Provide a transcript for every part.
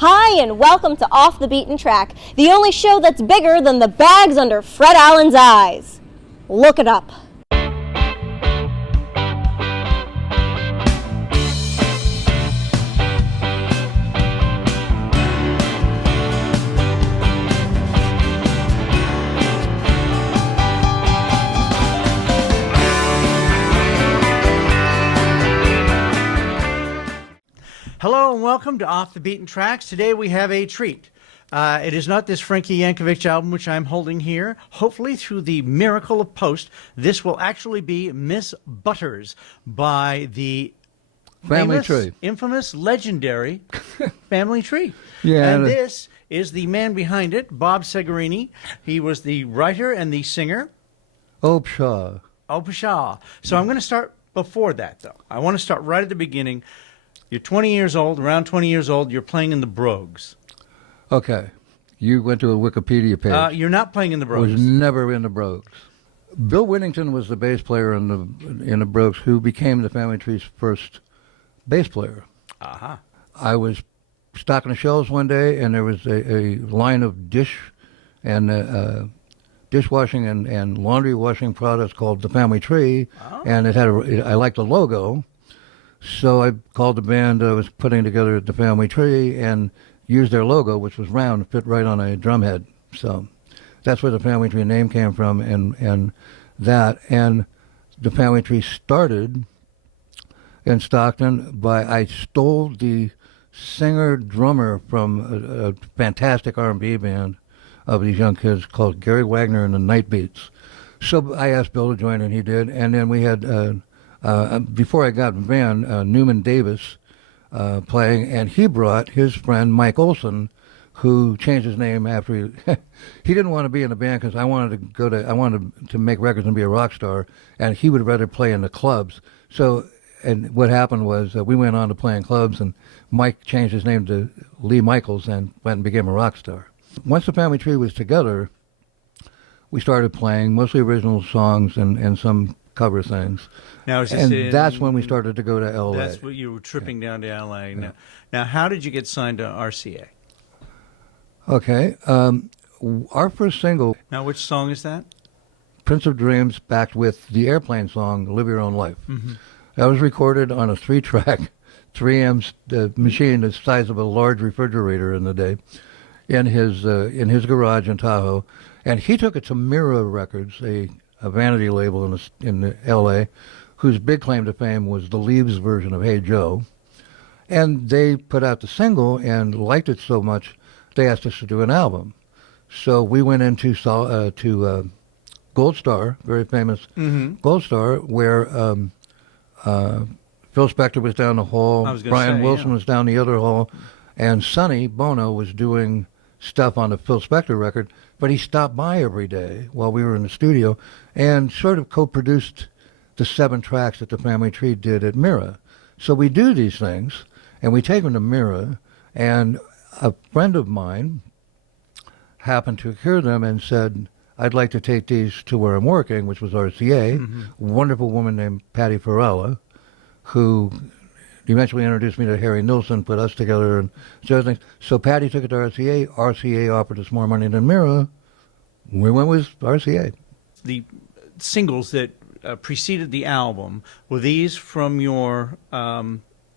Hi, and welcome to Off the Beaten Track, the only show that's bigger than the bags under Fred Allen's eyes. Look it up. Hello and welcome to Off the Beaten Tracks. Today we have a treat. It is not this Frankie Yankovic album which I'm holding here. Hopefully through the miracle of post, this will actually be Miss Butters by the Family Tree. Infamous, legendary Family Tree. Yeah, and this is the man behind it, Bob Segarini. He was the writer and the singer. Opshaw. So I'm going to start before that, though. I want to start right at the beginning. You're 20 years old, around 20 years old. You're playing in the Brogues. Okay. You went to a Wikipedia page. You're not playing in the I Brogues. was never in the Brogues. Bill Whittington was the bass player in the Brogues, who became the Family Tree's first bass player. Uh-huh. I was stocking the shelves one day, and there was a line of dishwashing and laundry washing products called the Family Tree, and I liked the logo. So I called the band I was putting together the Family Tree and used their logo, which was round, fit right on a drum head. So that's where the Family Tree name came from, and the Family Tree started in Stockton I stole the singer-drummer from a fantastic R&B band of these young kids called Gary Wagner and the Night Beats. So I asked Bill to join, and he did, and then we had... before I got in the band, Newman Davis playing, and he brought his friend Mike Olson, who changed his name after he didn't want to be in the band because I wanted to make records and be a rock star, and he would rather play in the clubs. So, and what happened was we went on to play in clubs, and Mike changed his name to Lee Michaels and went and became a rock star. Once the Family Tree was together, we started playing mostly original songs and some cover things. Now, that's when we started to go to L.A. That's what you were tripping down to L.A. Yeah. Now, how did you get signed to RCA? Okay. Our first single... Now, which song is that? Prince of Dreams, backed with the Airplane song, Live Your Own Life. Mm-hmm. That was recorded on a 3-track, 3M machine the size of a large refrigerator in the day in his garage in Tahoe. And he took it to Mira Records, a vanity label in L.A., whose big claim to fame was the Leaves version of Hey Joe. And they put out the single and liked it so much, they asked us to do an album. So we went into Gold Star, very famous Gold Star, where Phil Spector was down the hall, Brian Wilson was down the other hall, and Sonny Bono was doing stuff on the Phil Spector record, but he stopped by every day while we were in the studio and sort of co-produced the 7 tracks that the Family Tree did at Mira. So we do these things, and we take them to Mira, and a friend of mine happened to hear them and said, I'd like to take these to where I'm working, which was RCA. A wonderful woman named Patty Farella, who eventually introduced me to Harry Nilsson, put us together, and so things. So Patty took it to RCA. RCA offered us more money than Mira. We went with RCA. The singles that preceded the album, were these from your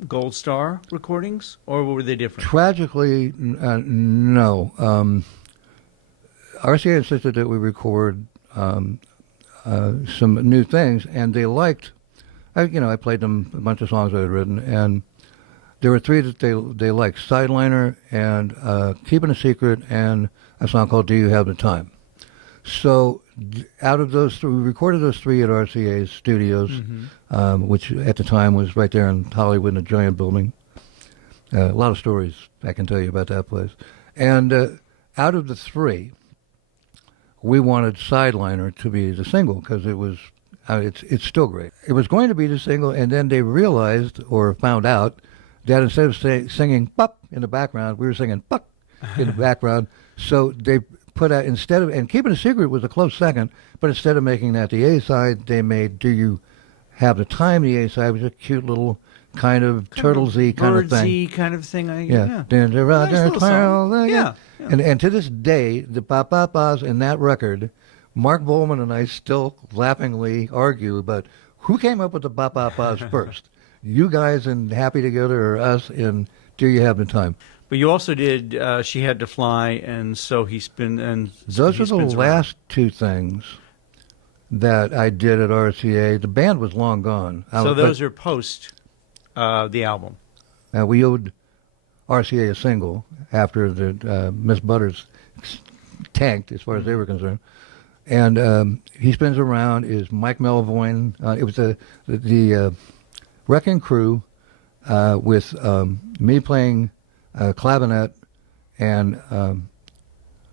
Gold Star recordings, or were they different? Tragically, no. RCA insisted that we record some new things, and they liked. I played them a bunch of songs I had written, and there were 3 that they liked: Sideliner and Keeping a Secret, and a song called Do You Have the Time. So out of those 3, we recorded those 3 at RCA's studios, which at the time was right there in Hollywood in a giant building. A lot of stories I can tell you about that place. And out of the 3, we wanted Sideliner to be the single because it was, it's still great. It was going to be the single, and then they realized or found out that instead of singing "pop" in the background, we were singing "puck" in the background. So they put out, instead of, and Keeping a Secret was a close second, but instead of making that the A-side, they made Do You Have the Time the A-side, which was a cute little kind of Turtlesy kind of thing. Birdsy kind of thing. Yeah. Nice little song. Yeah. And to this day, the ba-ba-bas in that record, Mark Bowman and I still laughingly argue about who came up with the ba-ba-bas first. You guys in Happy Together or us in Do You Have the Time? But you also did She Had to Fly and So He Spin and Those are the last two things that I did at RCA. The band was long gone. So those are post the album. We owed RCA a single after the Miss Butters tanked, as far as they were concerned. And He Spins Around is Mike Melvoin. It was the Wrecking Crew with me playing clavinet and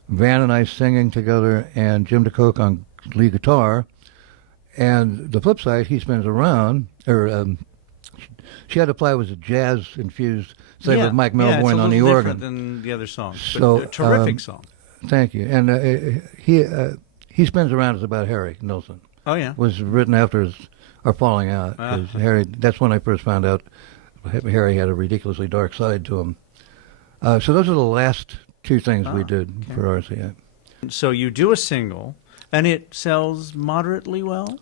Van and I singing together and Jim DeCoke on lead guitar. And the flip side, He Spins Around, or She Had to Fly was a jazz-infused thing with Mike Melvoin on the organ. It's a little different than the other songs, So, but a terrific song. Thank you. And He Spins Around is about Harry Nilsson. Oh, yeah. Was written after our falling out. 'Cause Harry, that's when I first found out Harry had a ridiculously dark side to him. So those are the last two things we did for RCA. So you do a single, and it sells moderately well?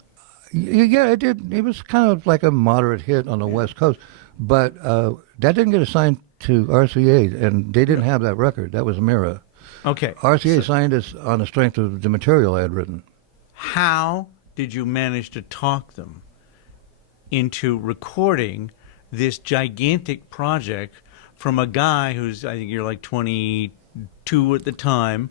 Yeah, it did. It was kind of like a moderate hit on the West Coast. But that didn't get assigned to RCA, and they didn't have that record. That was Mira. Okay. RCA signed us on the strength of the material I had written. How did you manage to talk them into recording this gigantic project from a guy who's, I think you're like 22 at the time,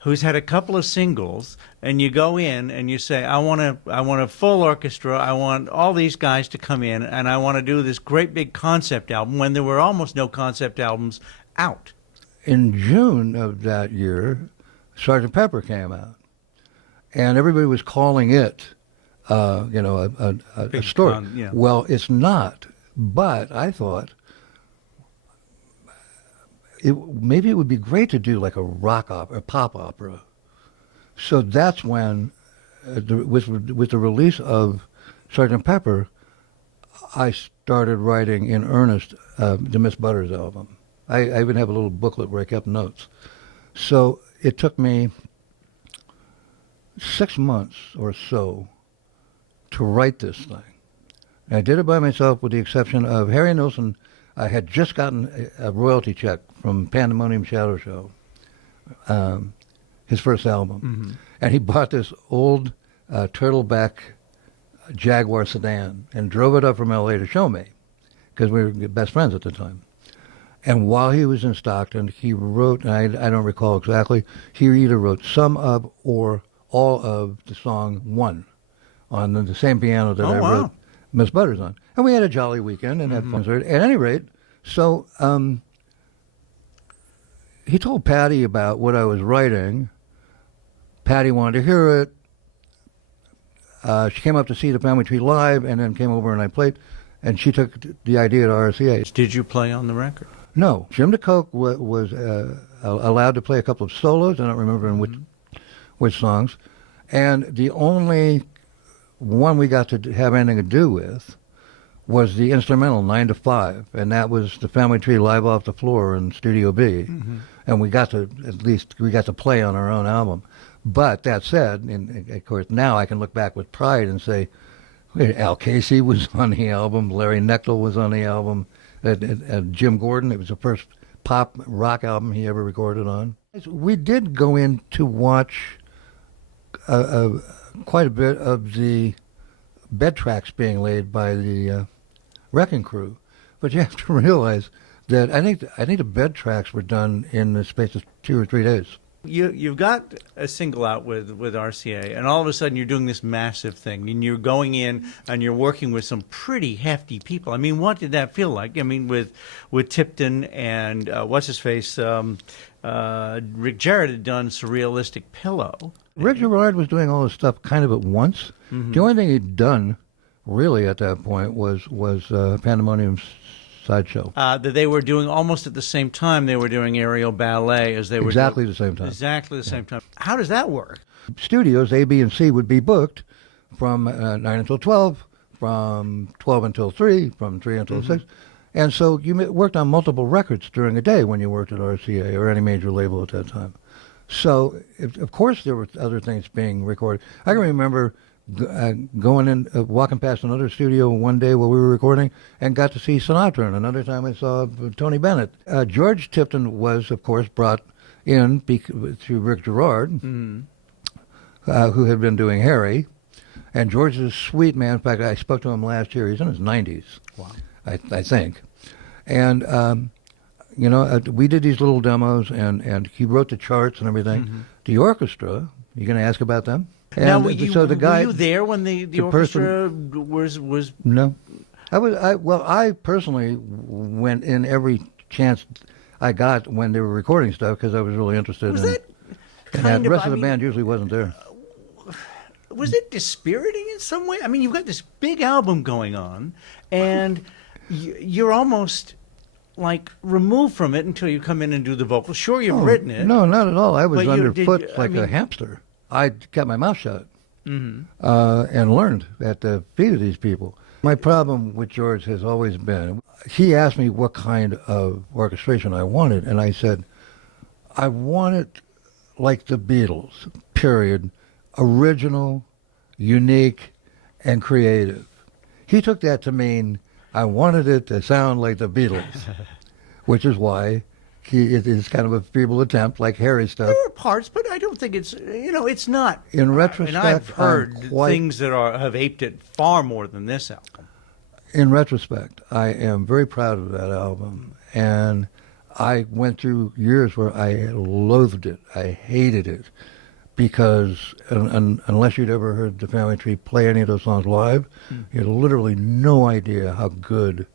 who's had a couple of singles, and you go in and you say, I want a full orchestra, I want all these guys to come in, and I want to do this great big concept album, when there were almost no concept albums out? In June of that year, Sgt. Pepper came out, and everybody was calling it, a story. Well, it's not, but I thought maybe it would be great to do like a rock opera, a pop opera. So that's when, with the release of Sgt. Pepper, I started writing in earnest the Miss Butters album. I even have a little booklet where I kept notes. So it took me 6 months or so to write this thing. And I did it by myself with the exception of Harry Nilsson. I had just gotten a royalty check from Pandemonium Shadow Show, his first album. Mm-hmm. And he bought this old turtleback Jaguar sedan and drove it up from L.A. to show me, because we were best friends at the time. And while he was in Stockton, he wrote, and I don't recall exactly, he either wrote some of or all of the song One on the same piano that I wrote Miss Butters on. And we had a jolly weekend and had fun. At any rate, so he told Patty about what I was writing. Patty wanted to hear it. She came up to see the Family Tree live and then came over and I played. And she took the idea to RCA. Did you play on the record? No. Jim DeCoke was allowed to play a couple of solos. I don't remember in which songs. And the only one we got to have anything to do with was the instrumental 9 to 5, and that was the Family Tree live off the floor in Studio B. Mm-hmm. And we got to play on our own album. But that said, and of course now I can look back with pride and say, Al Casey was on the album, Larry Knechtel was on the album, Jim Gordon, it was the first pop rock album he ever recorded on. We did go in to watch quite a bit of the bed tracks being laid by the Wrecking Crew, but you have to realize that I think the bed tracks were done in the space of 2 or 3 days. You've got a single out with RCA, and all of a sudden you're doing this massive thing, and you're going in and you're working with some pretty hefty people. I mean, what did that feel like? I mean, with Tipton and what's his face, Rick Jarrett had done Surrealistic Pillow. Rick Jarrett was doing all this stuff kind of at once. Mm-hmm. The only thing he'd done really at that point was Pandemonium's Sideshow. That they were doing almost at the same time they were doing Aerial Ballet as they were exactly the same time. Exactly the same time. How does that work? Studios A, B, and C would be booked from 9 until 12 from 12 until 3, from 3 until 6. And so you worked on multiple records during a day when you worked at RCA or any major label at that time. So, of course, there were other things being recorded. I can remember going in, walking past another studio one day while we were recording and got to see Sinatra, and another time I saw Tony Bennett. George Tipton was, of course, brought in through Rick Gerard, who had been doing Harry. And George is a sweet man. In fact, I spoke to him last year. He's in his 90s, Wow. I think. And, we did these little demos, and he wrote the charts and everything. The orchestra, you going to ask about them? And Now, were you there when the orchestra was? No. I personally went in every chance I got when they were recording stuff because I was really interested Was in that and kind the of, rest of the band usually wasn't there. Was it dispiriting in some way? I mean, you've got this big album going on, and you're almost like removed from it until you come in and do the vocals. Sure, you've written it. No, not at all. I was But underfoot like a hamster. I kept my mouth shut and learned at the feet of these people. My problem with George has always been, he asked me what kind of orchestration I wanted, and I said, I want it like the Beatles, period. Original, unique, and creative. He took that to mean I wanted it to sound like the Beatles, which is why it is kind of a feeble attempt, like Harry stuff. There are parts, but I don't think it's not. In retrospect, and I've heard things that have aped it far more than this album. In retrospect, I am very proud of that album, and I went through years where I loathed it. I hated it. Because unless you'd ever heard the Family Tree play any of those songs live, you had literally no idea how good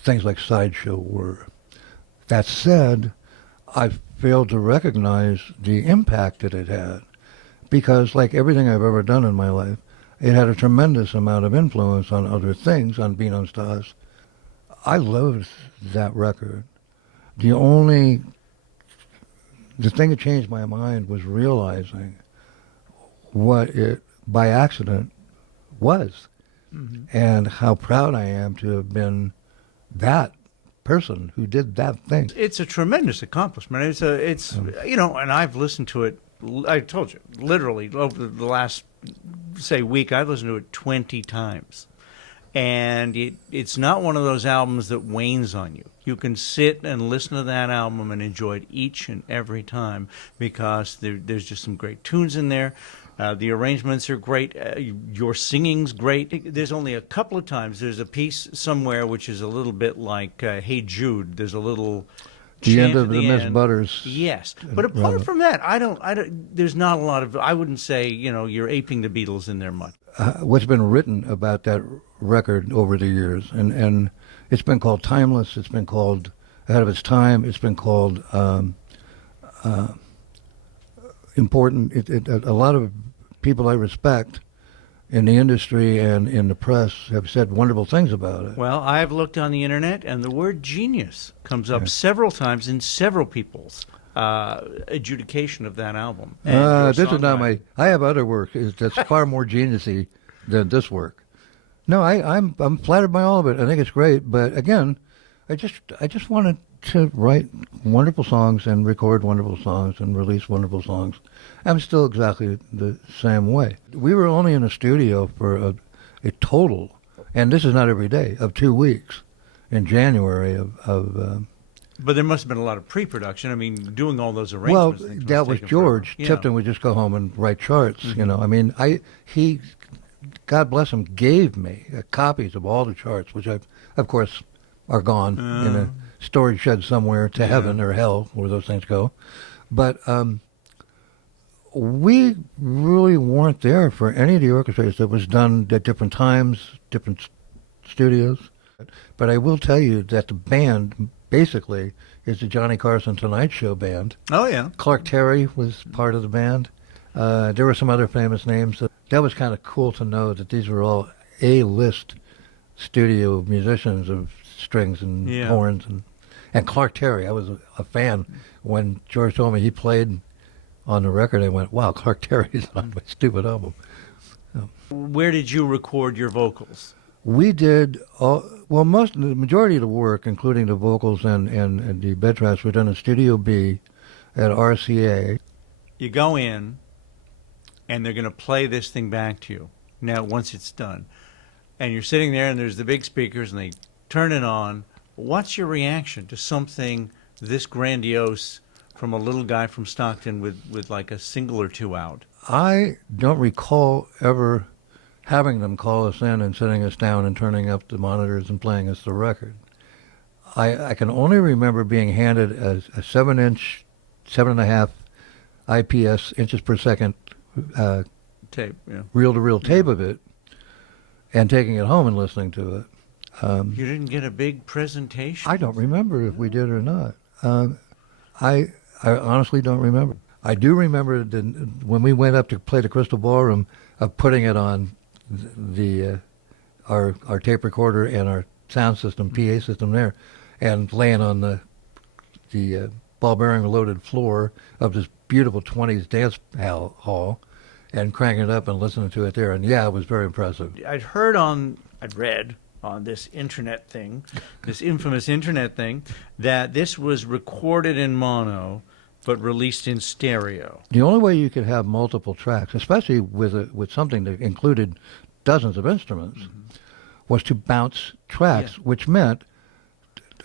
things like Sideshow were. That said, I failed to recognize the impact that it had. Because like everything I've ever done in my life, it had a tremendous amount of influence on other things, unbeknownst to us. I loved that record. The thing that changed my mind was realizing what it, by accident, was. And how proud I am to have been that person who did that thing. It's a tremendous accomplishment. It's and I've listened to it, I told you, literally over the last, say, week, I've listened to it 20 times. And it's not one of those albums that wanes on you. You can sit and listen to that album and enjoy it each and every time because there's just some great tunes in there. The arrangements are great. Your singing's great. There's only a couple of times. There's a piece somewhere which is a little bit like Hey Jude. There's a little the chant end of at the Miss end. Butters. Yes, but apart from that, I don't. There's not a lot of. I wouldn't say you're aping the Beatles in there much. What's been written about that record over the years, and it's been called timeless. It's been called ahead of its time. It's been called important. A lot of people I respect in the industry and in the press have said wonderful things about it. Well, I've looked on the internet, and the word genius comes up several times in several people's adjudication of that album. This is not my. I have other work that's far more geniusy than this work. No, I'm flattered by all of it. I think it's great, but again, I just wanted to write wonderful songs and record wonderful songs and release wonderful songs. I'm still exactly the same way. We were only in a studio for a total, and this is not every day, of 2 weeks in January of but there must have been a lot of pre-production. I mean, doing all those arrangements. Well, that was George. Tipton would just go home and write charts. I mean, he, God bless him, gave me copies of all the charts, which of course, are gone in a storage shed somewhere to heaven or hell, where those things go. But we really weren't there for any of the orchestras that was done at different times, different studios. But I will tell you that the band basically is the Johnny Carson Tonight Show band. Oh, yeah. Clark Terry was part of the band. There were some other famous names. That was kind of cool to know that these were all A-list studio musicians of strings and horns. And Clark Terry, I was a fan. When George told me he played on the record, I went, wow, Clark Terry's on my stupid album. Where did you record your vocals? We did, the majority of the work, including the vocals and the bed tracks, were done in Studio B at RCA. You go in, and they're going to play this thing back to you. Now, once it's done, and you're sitting there, and there's the big speakers, and they turn it on. What's your reaction to something this grandiose from a little guy from Stockton with like a single or two out? I don't recall ever having them call us in and sitting us down and turning up the monitors and playing us the record. I can only remember being handed a 7-inch, 7.5 IPS, inches per second, Tape, yeah. reel-to-reel tape of it, and taking it home and listening to it. You didn't get a big presentation? I don't remember if we did or not. I honestly don't remember. I do remember when we went up to play the Crystal Ballroom, of putting it on our tape recorder and our sound system, PA system there, and laying on the ball bearing loaded floor of this beautiful 20s dance hall, and cranking it up and listening to it there. And yeah, it was very impressive. I'd read on this internet thing, this infamous internet thing, that this was recorded in mono but released in stereo. The only way you could have multiple tracks, especially with something that included dozens of instruments, was to bounce tracks, which meant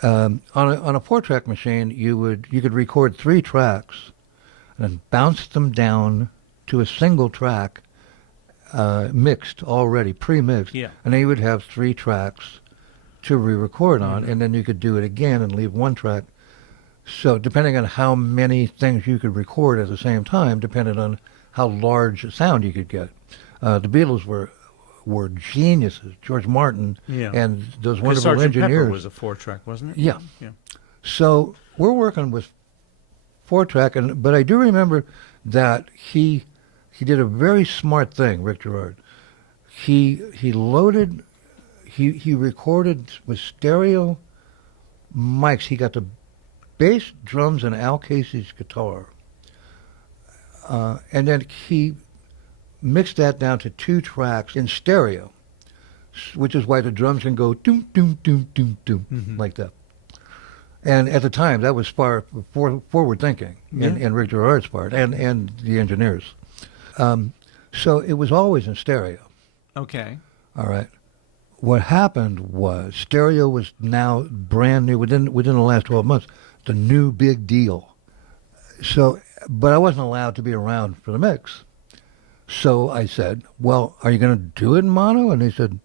on a 4-track machine you could record 3 tracks and then bounce them down to a single track, mixed already, pre-mixed, and then you would have 3 tracks to re-record on, and then you could do it again and leave 1 track. So depending on how many things you could record at the same time, depended on how large a sound you could get. The Beatles were geniuses. George Martin and those wonderful Sgt. engineers. Pepper was a 4-track, wasn't it? Yeah. So we're working with 4-track, but I do remember that he did a very smart thing, Rick Gerard. He recorded with stereo mics. He got the bass, drums, and Al Casey's guitar. And then he mixed that down to 2 tracks in stereo, which is why the drums can go doom, doom, doom, doom, doom, like that. And at the time, that was far forward thinking in Rick Gerard's part and the engineers. So it was always in stereo. Okay. All right. What happened was stereo was now brand new within the last 12 months, the new big deal. So, but I wasn't allowed to be around for the mix. So I said, well, are you going to do it in mono? And he said,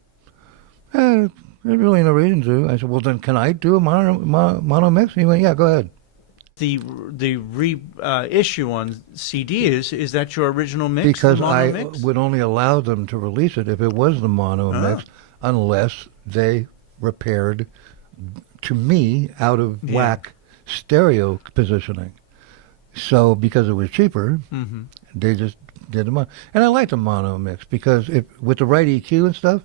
there's really no reason to. I said, well, then can I do a mono mix? And he went, yeah, go ahead. The reissue on CD is that your original mix? Because the mono I mix? would only allow them to release it if it was the mono mix, unless they repaired, to me, out of whack stereo positioning. So because it was cheaper, they just did the mono. And I like the mono mix because with the right EQ and stuff,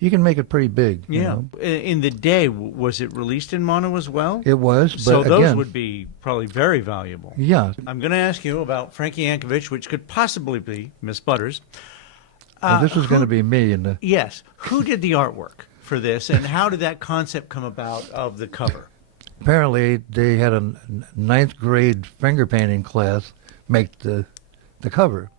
you can make it pretty big. You know? In the day, was it released in mono as well? It was, but so those again, would be probably very valuable. Yeah. I'm going to ask you about Frankie Yankovic, which could possibly be Miss Butters. Well, this is going to be me. Yes. Who did the artwork for this, and how did that concept come about of the cover? Apparently, they had a 9th grade finger painting class make the cover,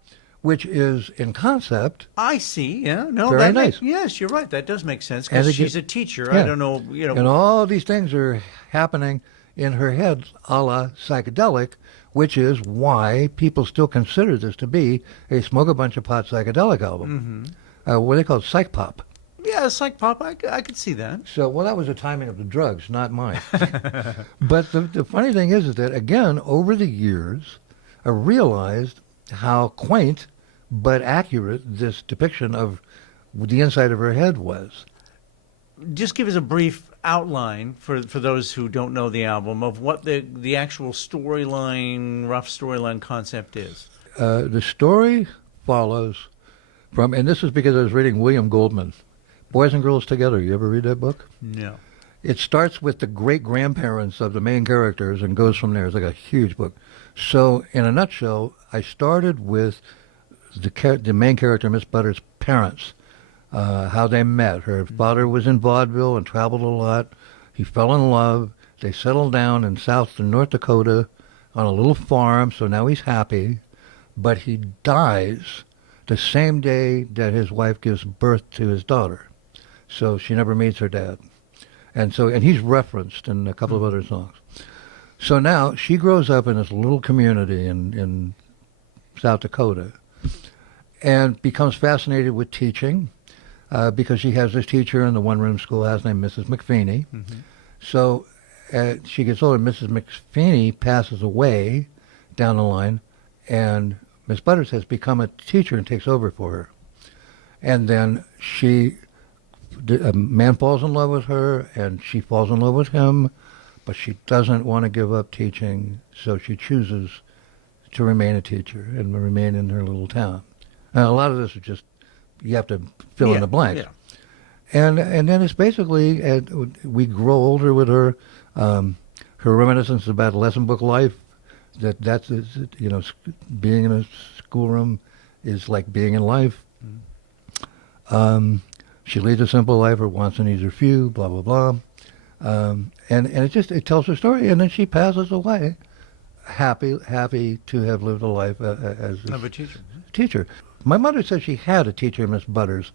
which is in concept. I see. Yeah. No. Very nice. Yes, you're right. That does make sense because she's a teacher. Yeah. I don't know. And all these things are happening in her head, a la psychedelic, which is why people still consider this to be a smoke a bunch of pot psychedelic album. What they call psych pop. Yeah, psych pop. I could see that. So, well, that was the timing of the drugs, not mine. But the funny thing is that, again, over the years, I realized how quaint but accurate this depiction of the inside of her head was. Just give us a brief outline for those who don't know the album of what the actual rough storyline concept is. The story follows from, and this is because I was reading William Goldman, Boys and Girls Together. You ever read that book? No. It starts with the great-grandparents of the main characters and goes from there. It's like a huge book. So, in a nutshell, I started with the main character, Miss Butters' parents, how they met. Her father was in vaudeville and traveled a lot. He fell in love. They settled down in South and North Dakota on a little farm, so now he's happy. But he dies the same day that his wife gives birth to his daughter. So she never meets her dad. And he's referenced in a couple of other songs. So now she grows up in this little community in South Dakota and becomes fascinated with teaching because she has this teacher in the one-room schoolhouse named Mrs. McPheeny. Mm-hmm. So she gets older. Mrs. McPheeny passes away down the line, and Miss Butters has become a teacher and takes over for her. And then a man falls in love with her, and she falls in love with him, but she doesn't want to give up teaching, so she chooses to remain a teacher and remain in her little town. And a lot of this is just, you have to fill in the blanks. Yeah. And then it's basically, we grow older with her. Her reminiscence about lesson book life, that's being in a schoolroom is like being in life. She leads a simple life, her wants and needs are few, blah, blah, blah. And it tells her story, and then she passes away, happy to have lived a life as a teacher. My mother said she had a teacher, Miss Butters,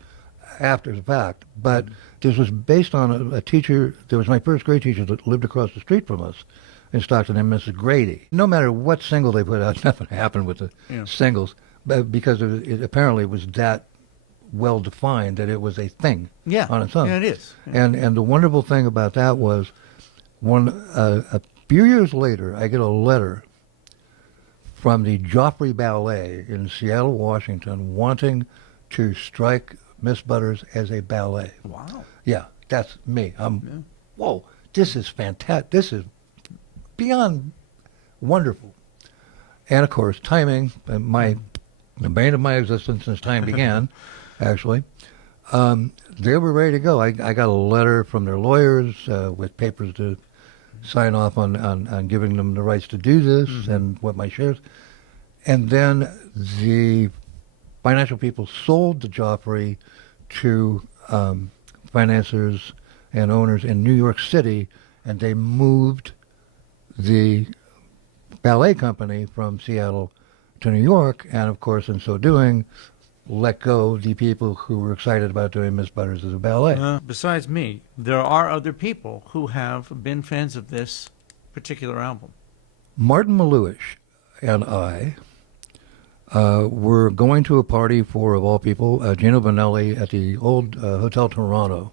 after the fact, but this was based on a teacher. There was my first grade teacher that lived across the street from us in Stockton, named Mrs. Grady. No matter what single they put out, nothing happened with the singles, but because it apparently was that well defined that it was a thing on its own. Yeah, it is. Yeah. And the wonderful thing about that was a few years later, I get a letter from the Joffrey Ballet in Seattle, Washington, wanting to strike Miss Butters as a ballet. Wow. Yeah, that's me. Whoa, this is fantastic. This is beyond wonderful. And of course, timing, the bane of my existence since time began, actually. They were ready to go. I got a letter from their lawyers with papers to sign off on giving them the rights to do this and what my shares. And then the financial people sold the Joffrey to financiers and owners in New York City, and they moved the ballet company from Seattle to New York, and of course, in so doing, let go the people who were excited about doing Miss Butters as a ballet. Besides me, there are other people who have been fans of this particular album. Martin Maluish and I were going to a party for, of all people, Gino Vanelli at the old Hotel Toronto.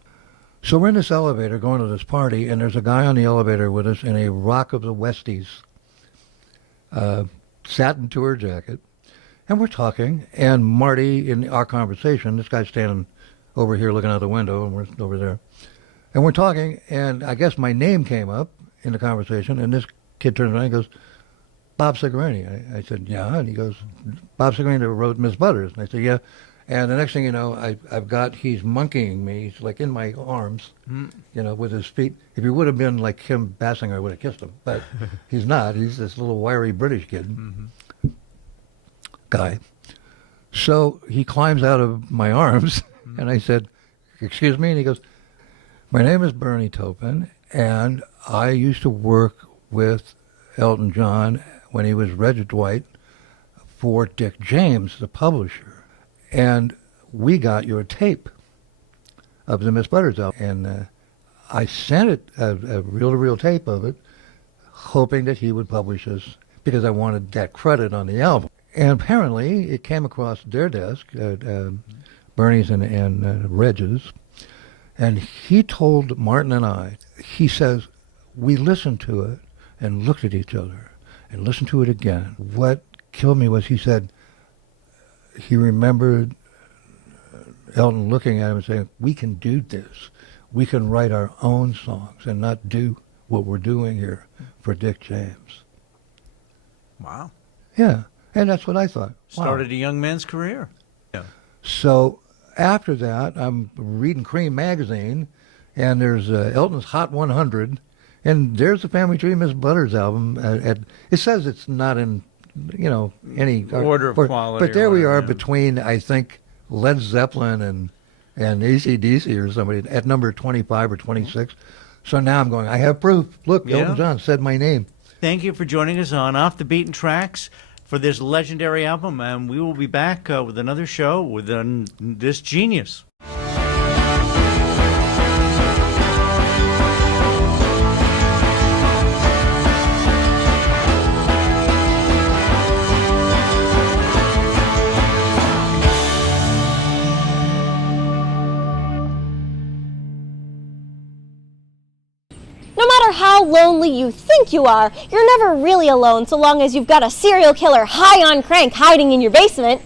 So we're in this elevator going to this party, and there's a guy on the elevator with us in a Rock of the Westies satin tour jacket. And we're talking, and Marty, in our conversation, this guy's standing over here looking out the window, and we're over there. And we're talking, and I guess my name came up in the conversation, and this kid turns around and goes, Bob Segarini. I said, yeah. And he goes, Bob Segarini wrote Miss Butters. And I said, yeah. And the next thing you know, he's monkeying me. He's like in my arms, with his feet. If he would have been like Kim Basinger, I would have kissed him. But he's not. He's this little wiry British kid. Guy. So he climbs out of my arms, and I said, excuse me? And he goes, my name is Bernie Taupin, and I used to work with Elton John when he was Reggie Dwight for Dick James, the publisher. And we got your tape of the Miss Butters album. And I sent it, a reel-to-reel tape of it, hoping that he would publish us because I wanted that credit on the album. And apparently it came across their desk, Bernie's and Reg's, and he told Martin and I, he says, we listened to it and looked at each other and listened to it again. What killed me was he said he remembered Elton looking at him and saying, we can do this. We can write our own songs and not do what we're doing here for Dick James. Wow. Yeah. And that's what I thought. Started a young man's career. Yeah. So after that, I'm reading Cream magazine, and there's Elton's Hot 100, and there's the Family Tree Miss Butters album. It says it's not in any order of quality. But there or we whatever, are yeah. between, I think, Led Zeppelin and AC/DC or somebody at number 25 or 26. So now I'm going, I have proof. Look, Yeah. Elton John said my name. Thank you for joining us on Off the Beaten Tracks for this legendary album, and we will be back with another show with this genius. No matter how lonely you think you are, you're never really alone so long as you've got a serial killer high on crank hiding in your basement.